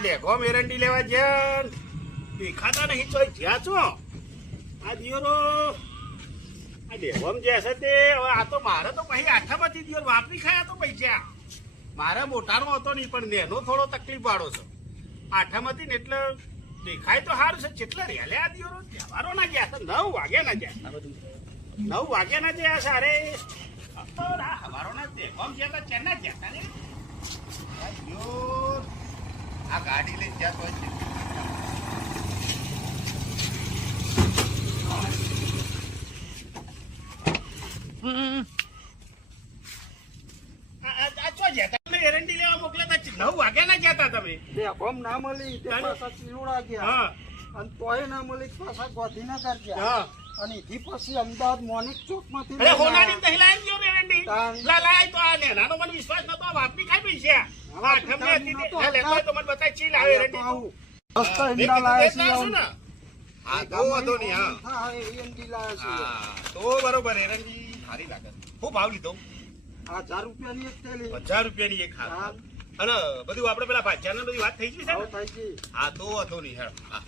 ડેગો એરંડી લેવા જ્યાં દેખાતા નહીં તો જ્યાં છો આ દિયોરો આ ડેગોમ જે હશે તે હવે આ તો મારે તો પછી આઠામાંથી દિયોર વાપરી ખાયા તો પૈસા મારે મોટાનો હતો નહીં પણ નેનો થોડો તકલીફ વાળો છે આઠામાંથી ને એટલે દેખાય તો સારું છે કેટલા રેલે આ દિયોરો તહેવારો ના ગયા છે 9 વાગ્યા ના ગયા 9 વાગ્યા ના ગયા સારે હવારો ના ડેગોમ ગયા હતા ચેન્ના ગયા હતા ને આ ગાડી લઈને જ્યાં તો છે એરંડી લેવા મોકલ્યા હતા 9 વાગ્યા ના ગયા હતા તમે ગમ ના મળી તે પાછા ચીવડા ગયા અને તોય ના મળી પાછા ગોધીનગર ગયા અને એથી પછી અમદાવાદ મોનિક ચોક માંથી અરે હોનાની નહીં લાવી ગયો એરંડી લાય તો આ નેનાનો મને વિશ્વાસ નતો વાપરી ખાઈ પૈસા આ ઠમને હતી તે લેતો તો મને બતાય ચી લાવે એરંડી રસ્તા ઇંડા લાવે છે હા તો વાંધો નહીં હા એરંડી લાવે છે તો બરોબર એરંડી સારી લાગે ખૂબ ભાવ લીધો 1000 રૂપિયાની એક થેલી 1000 રૂપિયાની એક હા અને બધું આપણે પેલા ભાજ્યાની બધી વાત થઈ ગઈ છે ને થઈ ગઈ હા તો વાંધો નહીં હા